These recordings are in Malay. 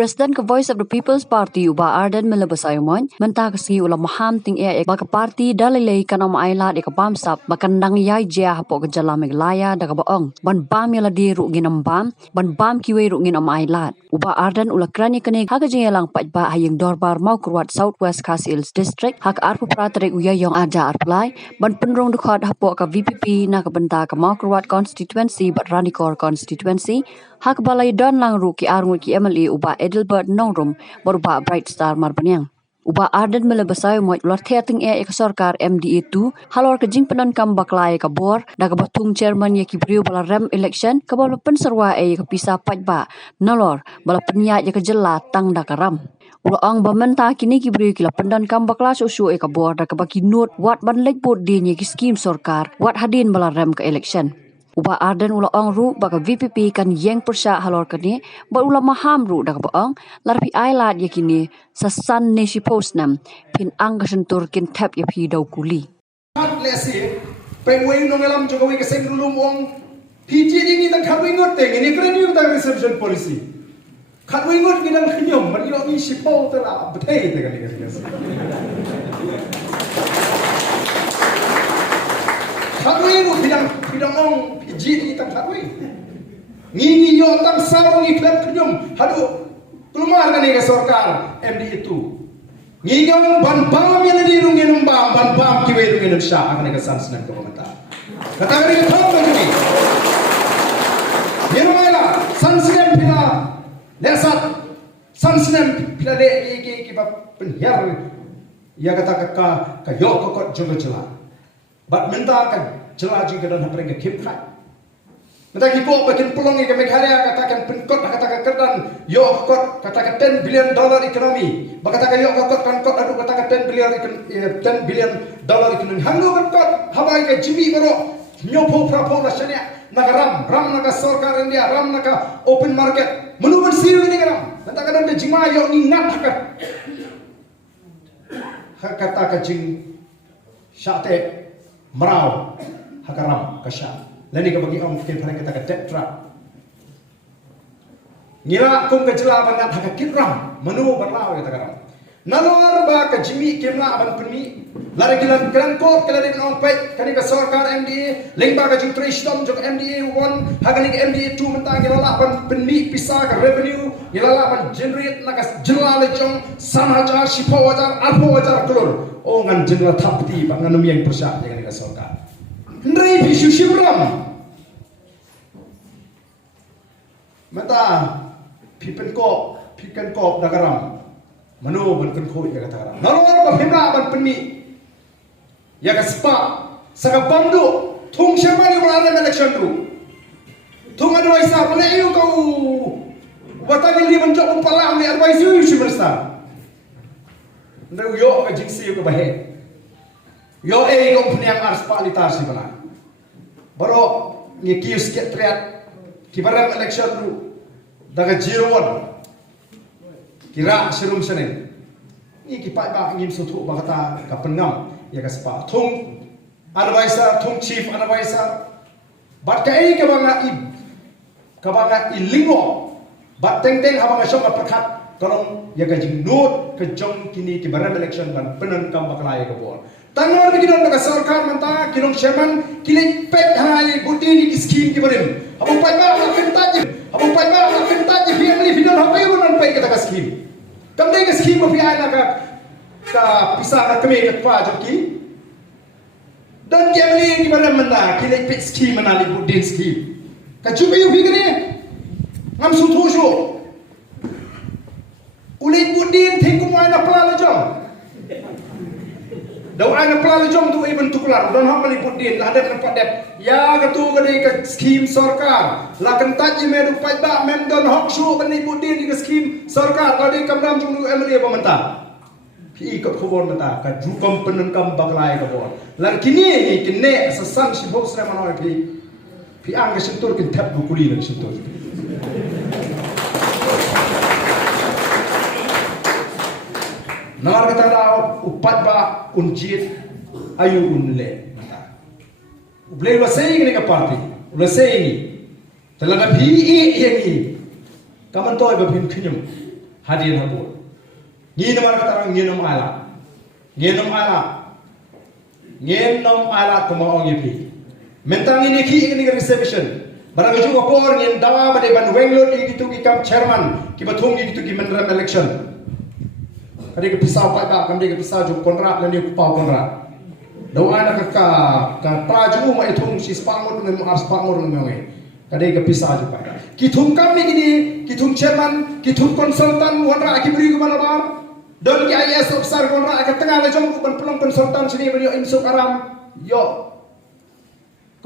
Presiden ke Voice of the People's Party Uba Arden melebasayumon mentah kesi ulam maham ting baka parti dalilei kana maila de kabamsap makandang yai jia hapo kejala meglaya da kabaong ban bam yala di ru ginam bam ban bam kiwe ru ginam ailat Uba Arden ulakrani kene haka jingelang pajba hayeng dorbar mau kurwat Southwest Khas Hills District hak arpu pratere uyayong aja arplai ban penrong dukhad hapo ka VPP na kabenta ka mau kurwat constituency bat Ranikor constituency hak balai don lang ru ki arngu ki MLA Uba Edelbert Nongrum berupa Bright Star Marbanyang. Uba Arden melebasai moit ular theating sorkar MDA2 halor ke jing penon kam baklai ka bor da ka batung chairman ye ki briu bala rem election ka bala penserwa ke pisa pajba nolor bala penya ye ke jela tang da karam. Ulang bamenta kini ki briu ki la pendan kam bakla susu ka bor da ka baki note wat ban lek bot din ye ki skim sorkar wat hadin bala rem ka election. Uba Arden ula ong ru baka VPP kan yeng persya halor kini ba ula maham ru dak baong larpi ailat yakini sa Sun Nation Post nam pin anggasen turkin tap ya pi dau kuli. Hat lesi pengwei nongelam Jokowi keseng dulu wong PG ni kita khatwei ngot teng ini keren yung ta reception policy. Khatwei ngot kita khinyom man yo ni sipo tela betei te kali kasi. Khatwei ngot bidang ong PG ni kita khatwei. Ngi yo tang saw ni klat khinyom hadu kelumar kan ni ke sorkar MDA2. Ngigam ban bam yang di rungin bam ban bam kiwe rungin sya akan ke sansnan ke pemata. Kata kali thong kan ni. Yeroela sansnan pila lesat sansnan pila de ki bab penhiar ya kata ka yo kokot jogo jela. Bat menta ka jela juga dan hapring ke kipkai. Mata kipo bakin pulong ke Meghalaya katakan penkot katakan kerdan yo kot katakan $10 billion ekonomi bakatakan yo kot kan kot adu katakan $10 billion ekonomi hango kan kot habai ke jimi baro nyopo prapo rasanya nagaram ram naga sorkar India ram naga open market menuban siru ni garam katakan ada jima yo ni ngat katakan jing syate merau hakaram kasya lani ka bagi om kin phane kita ka tetra ngira kum ka jela bangat haka kitram manu barlaw ya tagaram nalor ba ka jimi kimla ban pemi lare kilan kan ko kala de ong pai kani ka sarkar MDA lengba ka jing trishtom jok MDA 1 haka ni MDA 2 menta gila ban pemi pisa ka revenue gila ban generate na ka jela le jong samaja shipo wajar alpo wajar kolor o ngan jela thapti banganum yang persya ya kani ka sarkar Ndrai bisu shibram mata pipen kop dagaram mano ban kan khoi ka tagaram nalor ba phimra ban penmi ya ka spa saka bandu thung shamani wala election ru thung advice sa bale yu kau watang li ban jok pala ni advice yu shibrsta ndau yo ka jingsi yu ka bahe yo ko puniang ars palitar si bana baro ni kius ke triat kibaram election ru daga 01 kira serum senen ni ki pai ba ngim sutu ba kata ka pengam ya ka spa thung advisor thung chief advisor bat ka ka banga i lingo bat teng ha banga shong apakhat kalong ya ka jing note ka jong kini kibaram election ban penan kam baklai ka bor Tangan begini nak sarkar manta kilong chairman kilek pet hai budi ni skim kibarim. Abang pai ba nak pentaj. Abang pai ba nak pentaj family video hapai unan pai kata skim. Kamdai ke skim api ai nak ka pisah nak kami ke pa joki. Dan family kibarim manta kilek pet skim manali budi skim. Ka jubi ubi kene. Ngam sutu shu. Ulit budi thingkum ai na pala jom. Daw ana plano jom tu ibn tuklar don ha mali pudin la ada tempat det ya katu gadi ke skim sarkar la kan taji medu pajba men don hok shu bani pudin ke skim sarkar gadi kamram jung MLA pamenta pi ko khobor mata ka jukom penen kam baglai ka bor lan kini kine sasan si bos na manoy pi ang ke sentur kin tap bu kuli na sentur Nar kata dah upat ba unjit ayu unle mata. Ublei lasei ni ka parti. Lasei ni. Talaga bi yang ni. Kaman toy ba bin khinyum. hadian habut. Ni nama kata orang ngenom ala. Ngenom ala. Ngenom ala kumau ngipi. Mentang ini ki ini reservation. Barang juga por ngen dawa bade ban wenglot gitu ki kam chairman ki bathung gitu ki menram election. Kadi ke pisau pak kami ke pisau ju kontrak dan dia kupau kontrak. Dawa nak ka praju ma ithung si spangmur mem ars spangmur mem. Kadi ke pisau ju pak. Ki thung kami gini, ki thung chairman, ki thung konsultan wanra ki beri ke malabar. Dan ki IAS officer kontrak ke tengah lejong ku ban pelong konsultan sini beri insuk aram. Yo.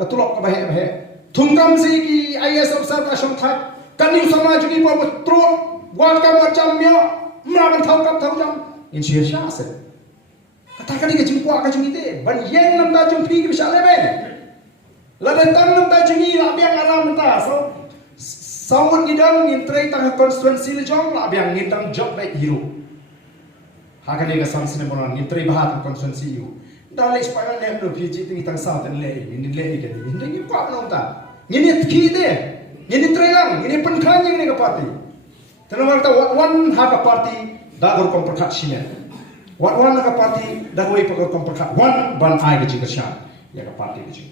Katulok ka bahe. Thungkam si ki IAS officer ka shong thak. Kani sama ju ki pa tro wan ka macam yo. Meraman tahu jam insya Allah. Katakan ini kejumpa kejum itu. Ban yang nam dah jumpi bisa leben. Ladan tam nam dah jungi lah biang alam ta. So sawun gidang ngintrai tang konstituensi lejong lah biang ngintang job baik hero. Hakan ini kesan sinemon ngintrai bahat konstituensi you. Dah leh supaya leh do PG tu ngitang sah dan leh ini leh ini. Ini apa nam ta? Ini kide. Ini trailang. Ini penkran yang ini ke parti. Tenang kata one haka party dah berkomperkat sini. One haka party dah boleh berkomperkat one ban ai kecil kecil ya ke party kecil.